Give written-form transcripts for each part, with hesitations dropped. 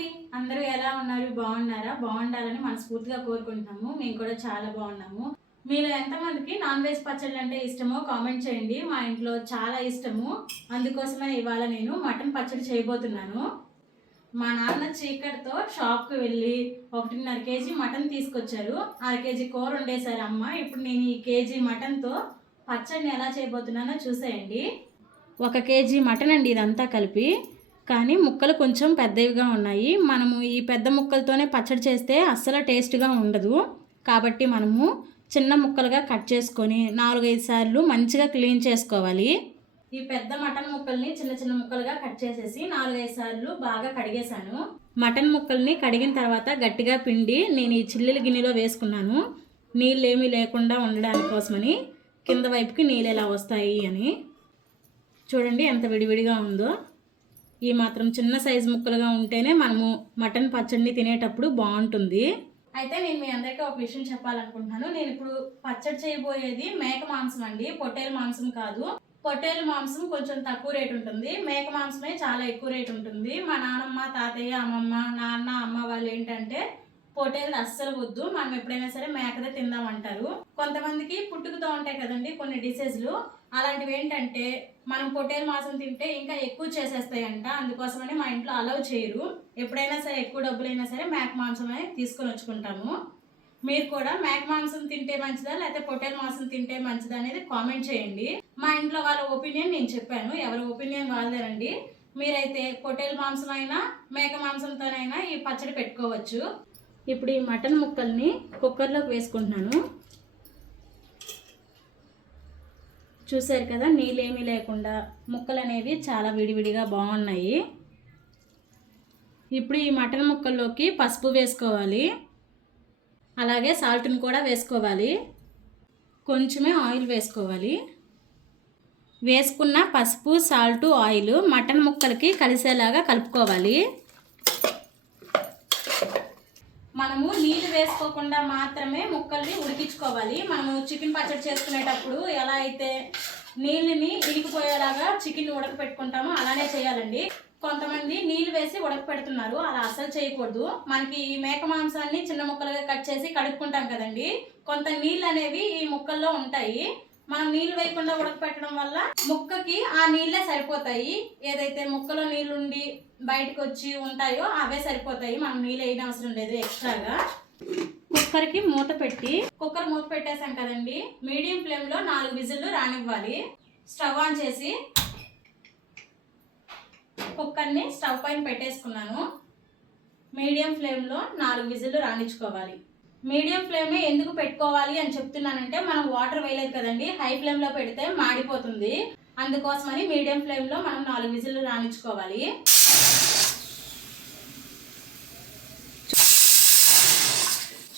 అండి, అందరూ ఎలా ఉన్నారు? బాగున్నారా? బాగుండాలని మనస్ఫూర్తిగా కోరుకుంటున్నాము. మేము కూడా చాలా బాగున్నాము. మీలో ఎంతమందికి నాన్ వెజ్ పచ్చళ్ళు అంటే ఇష్టమో కామెంట్ చేయండి. మా ఇంట్లో చాలా ఇష్టము. అందుకోసమే ఇవాళ నేను మటన్ పచ్చడి చేయబోతున్నాను. మా నాన్న చీకటితో షాప్కి వెళ్ళి 1.5 కేజీ మటన్ తీసుకొచ్చారు. 1/2 కేజీ కూర వండేశారు అమ్మ. ఇప్పుడు నేను ఈ కేజీ మటన్తో పచ్చడిని ఎలా చేయబోతున్నానో చూసేయండి. 1 కేజీ మటన్ అండి ఇదంతా కలిపి. కానీ ముక్కలు కొంచెం పెద్దవిగా ఉన్నాయి. మనము ఈ పెద్ద ముక్కలతోనే పచ్చడి చేస్తే అస్సలు టేస్ట్గా ఉండదు. కాబట్టి మనము చిన్న ముక్కలుగా కట్ చేసుకొని 4-5 సార్లు మంచిగా క్లీన్ చేసుకోవాలి. ఈ పెద్ద మటన్ ముక్కల్ని చిన్న చిన్న ముక్కలుగా కట్ చేసేసి 4-5 సార్లు బాగా కడిగేశాను. మటన్ ముక్కల్ని కడిగిన తర్వాత గట్టిగా పిండి నేను ఈ చిల్లుల గిన్నెలో వేసుకున్నాను. నీళ్ళు ఏమీ లేకుండా ఉండడానికి కోసమని, కింద వైపుకి నీళ్ళు ఎలా వస్తాయి అని. చూడండి ఎంత విడివిడిగా ఉందో. ఈ మాత్రం చిన్న సైజు ముక్కలుగా ఉంటేనే మనము మటన్ పచ్చడిని తినేటప్పుడు బాగుంటుంది. అయితే నేను మీ అందరికీ ఒక విషయం చెప్పాలనుకుంటున్నాను. నేను ఇప్పుడు పచ్చడి చేయబోయేది మేక మాంసం అండి, పొట్టేలు మాంసం కాదు. పొట్టేలు మాంసం కొంచెం తక్కువ రేటు ఉంటుంది, మేక మాంసమే చాలా ఎక్కువ రేటు ఉంటుంది. మా నాన్నమ్మ, తాతయ్య, అమ్మమ్మ, నాన్న, అమ్మ వాళ్ళు ఏంటంటే పొట్టేలు అస్సలు వద్దు, మనం ఎప్పుడైనా సరే మేకదే తిందామంటారు. కొంతమందికి పుట్టుకతో ఉంటాయి కదండి కొన్ని డిసీజులు, అలాంటివి ఏంటంటే మనం పొట్టేలు మాంసం తింటే ఇంకా ఎక్కువ చేసేస్తాయంట. అందుకోసమని మా ఇంట్లో అలౌ చేయరు. ఎప్పుడైనా సరే ఎక్కువ డబ్బులైనా సరే మేక మాంసమే తీసుకొని వచ్చుకుంటాము. మీరు కూడా మేక మాంసం తింటే మంచిదా లేకపోతే పొట్టేలు మాంసం తింటే మంచిదా అనేది కామెంట్ చేయండి. మా ఇంట్లో వాళ్ళ ఒపీనియన్ నేను చెప్పాను, ఎవరి ఒపీనియన్ వాళ్ళదేనండి. మీరైతే పొట్టేలు మాంసం అయినా మేక మాంసంతోనైనా ఈ పచ్చడి పెట్టుకోవచ్చు. ఇప్పుడు ఈ మటన్ ముక్కల్ని కుక్కర్లోకి వేసుకుంటున్నాను. చూసారు కదా, నీళ్ళేమీ లేకుండా ముక్కలు అనేవి చాలా విడివిడిగా బాగున్నాయి. ఇప్పుడు ఈ మటన్ ముక్కల్లోకి పసుపు వేసుకోవాలి, అలాగే సాల్ట్ని కూడా వేసుకోవాలి. కొంచెమే ఆయిల్ వేసుకోవాలి. వేసుకున్న పసుపు, సాల్ట్, ఆయిల్ మటన్ ముక్కలకి కలిసేలాగా కలుపుకోవాలి. మనము నీళ్ళు వేసుకోకుండా మాత్రమే ముక్కల్ని ఉడికించుకోవాలి. మనము చికెన్ పచ్చడి చేసుకునేటప్పుడు ఎలా అయితే నీళ్ళని ఇరికిపోయేలాగా చికెన్ ఉడకపెట్టుకుంటామో అలానే చేయాలండి. కొంతమంది నీళ్ళు వేసి ఉడకపెడుతున్నారు, అలా అస్సలు చేయకూడదు. మనకి ఈ మేక మాంసాన్ని చిన్న ముక్కలుగా కట్ చేసి కడుక్కుంటాం కదండి, కొంత నీళ్ళు అనేవి ఈ ముక్కల్లో ఉంటాయి. మనం నీళ్ళు వేయకుండా ఉడకపెట్టడం వల్ల ముక్కకి ఆ నీళ్ళే సరిపోతాయి. ఏదైతే ముక్కలో నీళ్ళుండి బయటకు వచ్చి ఉంటాయో అవే సరిపోతాయి, మనం నీళ్ళు వేయడం అవసరం లేదు ఎక్స్ట్రాగా. కుక్కర్కి మూత పెట్టి, కుక్కర్ మూత పెట్టేసాం కదండి, మీడియం ఫ్లేమ్లో 4 విజిల్లు రానివ్వాలి. స్టవ్ ఆన్ చేసి కుక్కర్ని స్టవ్ పైన పెట్టేసుకున్నాను. మీడియం ఫ్లేమ్లో 4 విజిల్లు రానిచ్చుకోవాలి. మీడియం ఫ్లేమే ఎందుకు పెట్టుకోవాలి అని చెప్తున్నానంటే మనం వాటర్ వేయలేదు కదండి, హై ఫ్లేమ్లో పెడితే మాడిపోతుంది. అందుకోసమని మీడియం ఫ్లేమ్లో మనం 4 విజిల్లు రానిచ్చుకోవాలి.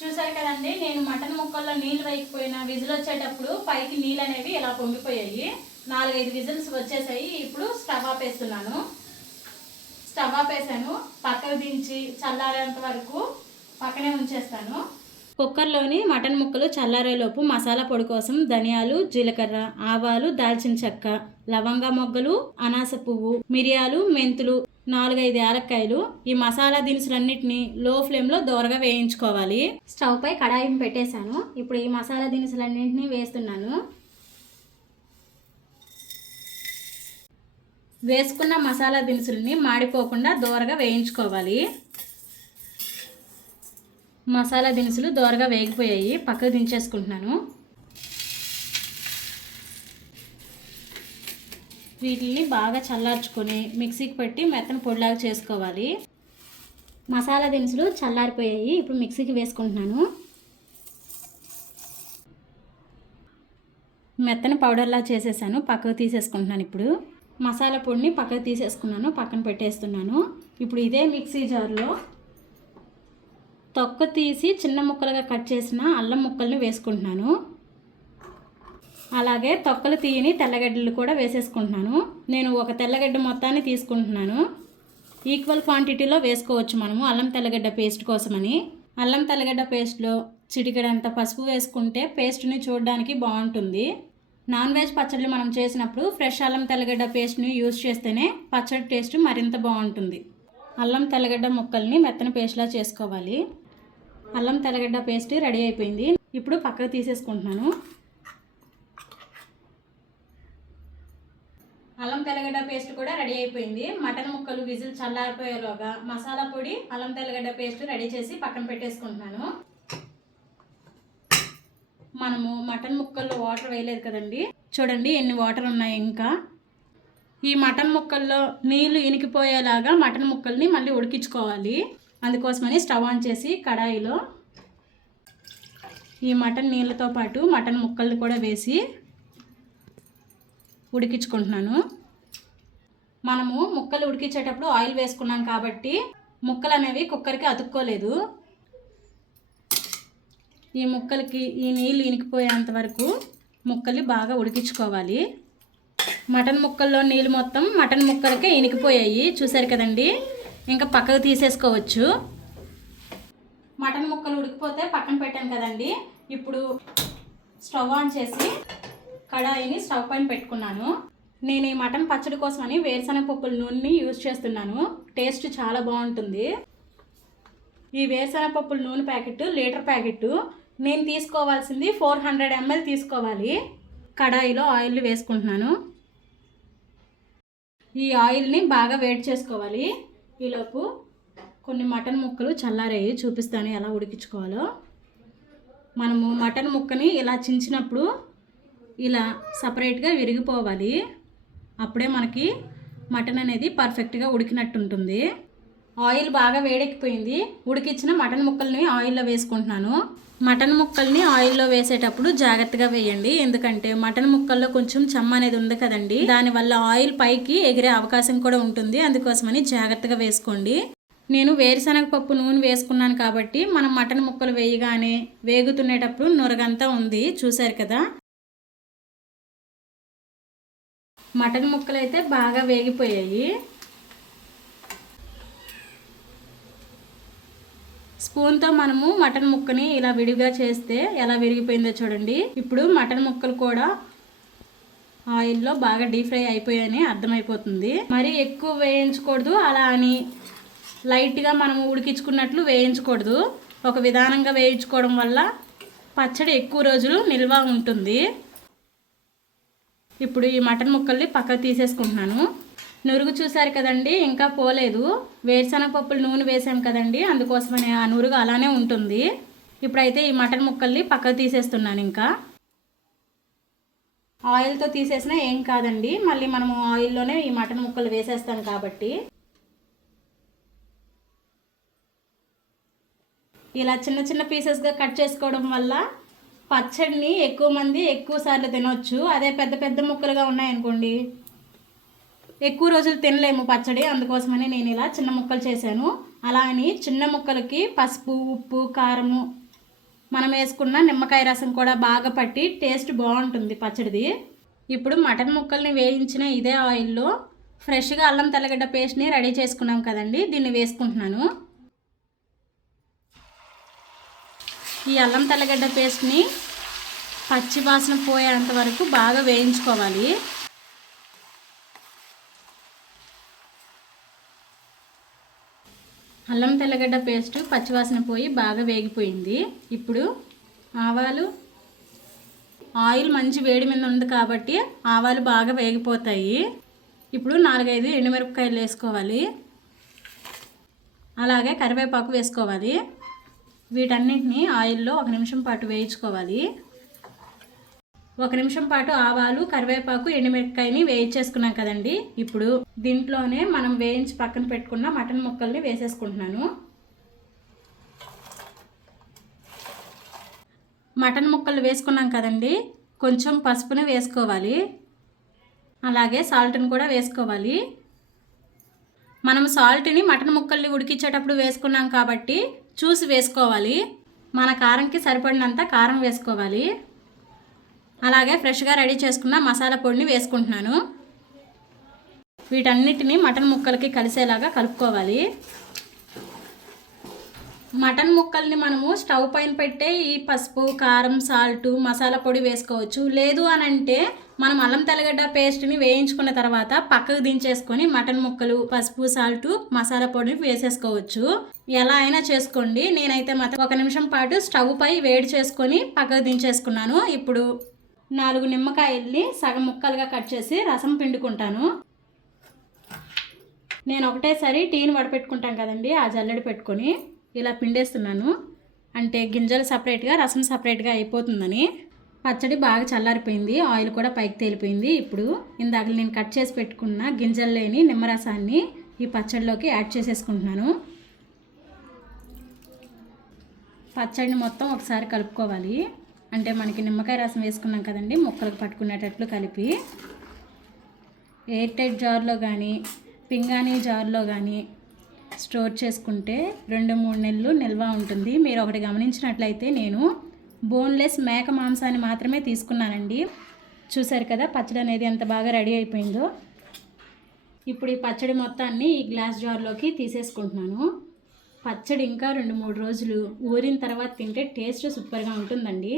చూసారు కదండి, నేను మటన్ ముక్కల్లో నీళ్ళు వేయకపోయినా విజిల్ వచ్చేటప్పుడు పైకి నీళ్ళు అనేవి ఇలా పొంగిపోయాయి. 4-5 విజిల్స్ వచ్చేసాయి. ఇప్పుడు స్టవ్ ఆపేస్తున్నాను. స్టవ్ ఆపేసాను. పక్కకు దించి చల్లారేంత వరకు పక్కనే ఉంచేస్తాను. కుక్కర్లోని మటన్ ముక్కలు చల్లారేలోపు మసాలా పొడి కోసం ధనియాలు, జీలకర్ర, ఆవాలు, దాల్చిన చెక్క, లవంగ మొగ్గలు, అనాస పువ్వు, మిరియాలు, మెంతులు, 4-5 యాలక్కాయలు, ఈ మసాలా దినుసులన్నిటిని లో ఫ్లేమ్లో దోరగా వేయించుకోవాలి. స్టవ్ పై కడాయిని పెట్టేశాను. ఇప్పుడు ఈ మసాలా దినుసులన్నింటినీ వేస్తున్నాను. వేసుకున్న మసాలా దినుసులని మాడిపోకుండా దోరగా వేయించుకోవాలి. మసాలా దినుసులు దోరగా వేగిపోయాయి, పక్కకు దించేసుకుంటున్నాను. వీటిని బాగా చల్లార్చుకొని మిక్సీకి పెట్టి మెత్తని పొడిలాగా చేసుకోవాలి. మసాలా దినుసులు చల్లారిపోయాయి, ఇప్పుడు మిక్సీకి వేసుకుంటున్నాను. మెత్తని పౌడర్లా చేసేసాను, పక్కకు తీసేసుకుంటున్నాను. ఇప్పుడు మసాలా పొడిని పక్కకు తీసేసుకున్నాను, పక్కన పెట్టేస్తున్నాను. ఇప్పుడు ఇదే మిక్సీ జార్లో తొక్క తీసి చిన్న ముక్కలుగా కట్ చేసిన అల్లం ముక్కల్ని వేసుకుంటున్నాను. అలాగే తొక్కలు తీయని తెల్లగడ్డలు కూడా వేసేసుకుంటున్నాను. నేను ఒక తెల్లగడ్డ మొత్తాన్ని తీసుకుంటున్నాను. ఈక్వల్ క్వాంటిటీలో వేసుకోవచ్చు మనము అల్లం తెల్లగడ్డ పేస్ట్ కోసమని. అల్లం తెల్లగడ్డ పేస్ట్లో చిటికెడంత పసుపు వేసుకుంటే పేస్ట్ని చూడడానికి బాగుంటుంది. నాన్ వెజ్ పచ్చళ్ళు మనం చేసినప్పుడు ఫ్రెష్ అల్లం తెల్లగడ్డ పేస్ట్ని యూజ్ చేస్తేనే పచ్చడి టేస్ట్ మరింత బాగుంటుంది. అల్లం తెల్లగడ్డ ముక్కల్ని మెత్తని పేస్ట్లా చేసుకోవాలి. అల్లం తెల్లగడ్డ పేస్ట్ రెడీ అయిపోయింది. ఇప్పుడు పక్కకు తీసేసుకుంటున్నాను. అల్లం తెల్లగడ్డ పేస్ట్ కూడా రెడీ అయిపోయింది. మటన్ ముక్కలు విజిల్ చల్లారిపోయేలోగా మసాలా పొడి, అల్లం తెల్లగడ్డ పేస్ట్ రెడీ చేసి పక్కన పెట్టేసుకుంటున్నాను. మనము మటన్ ముక్కల్లో వాటర్ వేయలేదు కదండి, చూడండి ఎన్ని వాటర్ ఉన్నాయి. ఇంకా ఈ మటన్ ముక్కల్లో నీళ్లు ఇనికిపోయేలాగా మటన్ ముక్కల్ని మళ్ళీ ఉడికించుకోవాలి. అందుకోసమని స్టవ్ ఆన్ చేసి కడాయిలో ఈ మటన్ నీళ్ళతో పాటు మటన్ ముక్కల్ని కూడా వేసి ఉడికించుకుంటున్నాను. మనము ముక్కలు ఉడికించేటప్పుడు ఆయిల్ వేసుకున్నాం కాబట్టి ముక్కలు అనేవి కుక్కర్కి అతుక్కోలేదు. ఈ ముక్కలకి ఈ నీళ్ళు ఇనికిపోయేంత వరకు ముక్కల్ని బాగా ఉడికించుకోవాలి. మటన్ ముక్కల్లో నీళ్ళు మొత్తం మటన్ ముక్కలకే ఇనికిపోయాయి, చూసారు కదండి. ఇంకా పక్కకు తీసేసుకోవచ్చు. మటన్ ముక్కలు ఉడికిపోతే పక్కన పెట్టాను కదండి. ఇప్పుడు స్టవ్ ఆన్ చేసి కడాయిని స్టవ్ పైన పెట్టుకున్నాను. నేను ఈ మటన్ పచ్చడి కోసమని వేరుశనగ పప్పుల నూనెని యూజ్ చేస్తున్నాను. టేస్ట్ చాలా బాగుంటుంది. ఈ వేరుశనగ పప్పుల నూనె ప్యాకెట్ లీటర్ ప్యాకెట్. నేను తీసుకోవాల్సింది 400 ml తీసుకోవాలి. కడాయిలో ఆయిల్ వేసుకుంటున్నాను. ఈ ఆయిల్ని బాగా వేడి చేసుకోవాలి. ఈలోపు కొన్ని మటన్ ముక్కలు చల్లారాయి, చూపిస్తాను ఎలా ఉడికించుకోవాలో. మనము మటన్ ముక్కని ఇలా చించినప్పుడు ఇలా సపరేట్గా విరిగిపోవాలి. అప్పుడే మనకి మటన్ అనేది పర్ఫెక్ట్గా ఉడికినట్టు ఉంటుంది. ఆయిల్ బాగా వేడెక్కిపోయింది. ఉడికించిన మటన్ ముక్కల్ని ఆయిల్లో వేసుకుంటున్నాను. మటన్ ముక్కల్ని ఆయిల్లో వేసేటప్పుడు జాగ్రత్తగా వేయండి, ఎందుకంటే మటన్ ముక్కల్లో కొంచెం చెమ్మ అనేది ఉంది కదండి, దానివల్ల ఆయిల్ పైకి ఎగిరే అవకాశం కూడా ఉంటుంది. అందుకోసమని జాగ్రత్తగా వేసుకోండి. నేను వేరుశనగ పప్పు నూనె వేసుకున్నాను కాబట్టి మనం మటన్ ముక్కలు వేయగానే వేగుతునేటప్పుడు నురగంతా ఉంది, చూసారు కదా. మటన్ ముక్కలు అయితే బాగా వేగిపోయాయి. స్పూన్తో మనము మటన్ ముక్కని ఇలా విడిగా చేస్తే ఎలా విరిగిపోయిందో చూడండి. ఇప్పుడు మటన్ ముక్కలు కూడా ఆయిల్లో బాగా డీప్ ఫ్రై అయిపోయాయని అర్థమైపోతుంది. మరి ఎక్కువ వేయించకూడదు, అలా అని లైట్గా మనము ఉడికించుకున్నట్లు వేయించకూడదు. ఒక విధానంగా వేయించుకోవడం వల్ల పచ్చడి ఎక్కువ రోజులు నిల్వ ఉంటుంది. ఇప్పుడు ఈ మటన్ ముక్కల్ని పక్కకు తీసేసుకుంటున్నాను. నురుగు చూసారు కదండి, ఇంకా పోలేదు. వేరుశనగ పప్పులు నూనె వేసాం కదండి, అందుకోసమని ఆ నురుగు అలానే ఉంటుంది. ఇప్పుడైతే ఈ మటన్ ముక్కల్ని పక్కకు తీసేస్తున్నాను. ఇంకా ఆయిల్తో తీసేసినా ఏం కాదండి, మళ్ళీ మనము ఆయిల్లోనే ఈ మటన్ ముక్కలు వేసేస్తాం కాబట్టి. ఇలా చిన్న చిన్న పీసెస్గా కట్ చేసుకోవడం వల్ల పచ్చడిని ఎక్కువ మంది ఎక్కువ సార్లు తినొచ్చు. అదే పెద్ద పెద్ద ముక్కలుగా ఉన్నాయనుకోండి ఎక్కువ రోజులు తినలేము పచ్చడి. అందుకోసమని నేను ఇలా చిన్న ముక్కలు చేశాను. అలా అని చిన్న ముక్కలకి పసుపు, ఉప్పు, కారము, మనం వేసుకున్న నిమ్మకాయ రసం కూడా బాగా పట్టి టేస్ట్ బాగుంటుంది పచ్చడిది. ఇప్పుడు మటన్ ముక్కల్ని వేయించిన ఇదే ఆయిల్లో ఫ్రెష్గా అల్లం తెల్లగడ్డ పేస్ట్ని రెడీ చేసుకున్నాం కదండి, దీన్ని వేసుకుంటున్నాను. ఈ అల్లం తెల్లగడ్డ పేస్ట్ని పచ్చి వాసన పోయేంత వరకు బాగా వేయించుకోవాలి. అల్లం తెల్లగడ్డ పేస్ట్ పచ్చివాసన పోయి బాగా వేగిపోయింది. ఇప్పుడు ఆవాలు, ఆయిల్ మంచి వేడి మీద ఉంది కాబట్టి ఆవాలు బాగా వేగిపోతాయి. ఇప్పుడు 4-5 ఎండుమిరపకాయలు వేసుకోవాలి. అలాగే కరివేపాకు వేసుకోవాలి. వీటన్నిటిని ఆయిల్లో 1 నిమిషం పాటు వేయించుకోవాలి. 1 నిమిషం పాటు ఆవాలు, కరివేపాకు, ఎండుమిరపకాయని వేయించేసుకున్నాం కదండి. ఇప్పుడు దీంట్లోనే మనం వేయించి పక్కన పెట్టుకున్న మటన్ ముక్కల్ని వేసేసుకుంటున్నాను. మటన్ ముక్కలు వేసుకున్నాం కదండి, కొంచెం పసుపుని వేసుకోవాలి. అలాగే సాల్ట్ని కూడా వేసుకోవాలి. మనం సాల్ట్ని మటన్ ముక్కల్ని ఉడికించేటప్పుడు వేసుకున్నాం కాబట్టి చూసి వేసుకోవాలి. మన కారంకి సరిపడినంత కారం వేసుకోవాలి. అలాగే ఫ్రెష్గా రెడీ చేసుకున్న మసాలా పొడిని వేసుకుంటున్నాను. వీటన్నిటిని మటన్ ముక్కలకి కలిసేలాగా కలుపుకోవాలి. మటన్ ముక్కల్ని మనము స్టవ్ పైన పెట్టే ఈ పసుపు, కారం, సాల్ట్, మసాలా పొడి వేసుకోవచ్చు. లేదు అని అంటే మనం అల్లం తెల్లగడ్డ పేస్ట్ని వేయించుకున్న తర్వాత పక్కకు దించేసుకొని మటన్ ముక్కలు, పసుపు, సాల్ట్, మసాలా పొడిని వేసేసుకోవచ్చు. ఎలా అయినా చేసుకోండి. నేనైతే మాత్రం 1 నిమిషం పాటు స్టవ్ పై వేడి చేసుకొని పక్కకు దించేసుకున్నాను. ఇప్పుడు 4 నిమ్మకాయల్ని సగం ముక్కలుగా కట్ చేసి రసం పిండుకుంటాను. నేను ఒకటేసారి టీని వడపెట్టుకుంటాం కదండి, ఆ జల్లెడ పెట్టుకొని ఇలా పిండేస్తున్నాను. అంటే గింజలు సపరేట్గా, రసం సపరేట్గా అయిపోతుందని. పచ్చడి బాగా చల్లారిపోయింది, ఆయిల్ కూడా పైకి తేలిపోయింది. ఇప్పుడు ఇందాక నేను కట్ చేసి పెట్టుకున్న గింజలు లేని నిమ్మరసాన్ని ఈ పచ్చడిలోకి యాడ్ చేసేసుకుంటున్నాను. పచ్చడిని మొత్తం ఒకసారి కలుపుకోవాలి. అంటే మనకి నిమ్మకాయ రసం వేసుకున్నాం కదండి, ముక్కలకు పట్టుకునేటట్లు కలిపి ఎయిర్ టైట్ జార్లో కానీ పింగాణీ జార్లో కానీ స్టోర్ చేసుకుంటే 2-3 నెలలు నిల్వ ఉంటుంది. మీరు ఒకటి గమనించినట్లయితే నేను బోన్లెస్ మేక మాంసాన్ని మాత్రమే తీసుకున్నానండి. చూసారు కదా పచ్చడి అనేది ఎంత బాగా రెడీ అయిపోయిందో. ఇప్పుడు ఈ పచ్చడి మొత్తాన్ని ఈ గ్లాస్ జార్లోకి తీసేసుకుంటున్నాను. పచ్చడి ఇంకా 2-3 రోజులు ఊరిన తర్వాత తింటే టేస్ట్ సూపర్గా ఉంటుందండి.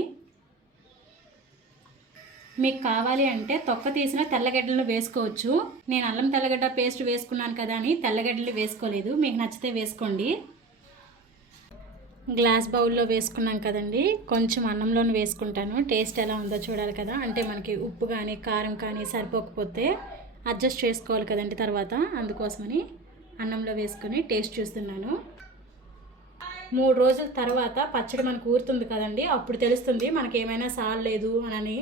మీకు కావాలి అంటే తొక్క తీసిన తెల్లగడ్డలు వేసుకోవచ్చు. నేను అల్లం తెల్లగడ్డ పేస్ట్ వేసుకున్నాను కదా అని తెల్లగడ్డలు వేసుకోలేదు. మీకు నచ్చితే వేసుకోండి. గ్లాస్ బౌల్లో వేసుకున్నాం కదండి, కొంచెం అన్నంలోనే వేసుకుంటాను. టేస్ట్ ఎలా ఉందో చూడాలి కదా. అంటే మనకి ఉప్పు కానీ కారం కానీ సరిపోకపోతే అడ్జస్ట్ చేసుకోవాలి కదండి తర్వాత. అందుకోసమని అన్నంలో వేసుకొని టేస్ట్ చూస్తున్నాను. 3 రోజుల తర్వాత పచ్చడి మనకు ఊరుతుంది కదండి, అప్పుడు తెలుస్తుంది మనకి ఏమైనా సాల్లేదు అని.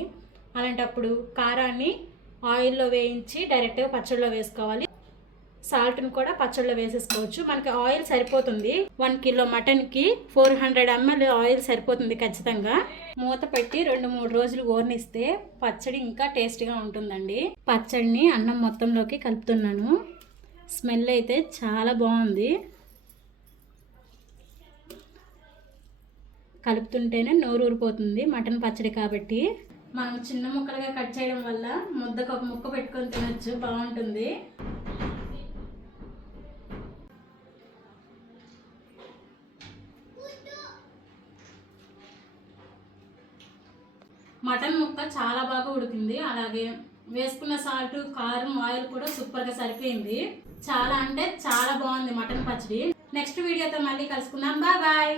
అలాంటప్పుడు కారాన్ని ఆయిల్లో వేయించి డైరెక్ట్గా పచ్చడిలో వేసుకోవాలి. సాల్ట్ని కూడా పచ్చడిలో వేసేసుకోవచ్చు. మనకి ఆయిల్ సరిపోతుంది. 1 కిలో మటన్కి 400 ml ఆయిల్ సరిపోతుంది ఖచ్చితంగా. మూత పెట్టి 2-3 రోజులు ఊరనిస్తే పచ్చడి ఇంకా టేస్ట్గా ఉంటుందండి. పచ్చడిని అన్నం మొత్తంలోకి కలుపుతున్నాను. స్మెల్ అయితే చాలా బాగుంది. కలుపుతుంటేనే నోరు ఊరిపోతుంది. మటన్ పచ్చడి కాబట్టి మనం చిన్న ముక్కలుగా కట్ చేయడం వల్ల ముద్దకు ఒక ముక్క పెట్టుకొని తినచ్చు, బాగుంటుంది. మటన్ ముక్క చాలా బాగా ఉడికింది. అలాగే వేసుకున్న సాల్ట్, కారం, ఆయిల్ కూడా సూపర్గా సరిపోయింది. చాలా అంటే చాలా బాగుంది మటన్ పచ్చడి. నెక్స్ట్ వీడియోతో మళ్ళీ కలుసుకుందాం. Bye bye.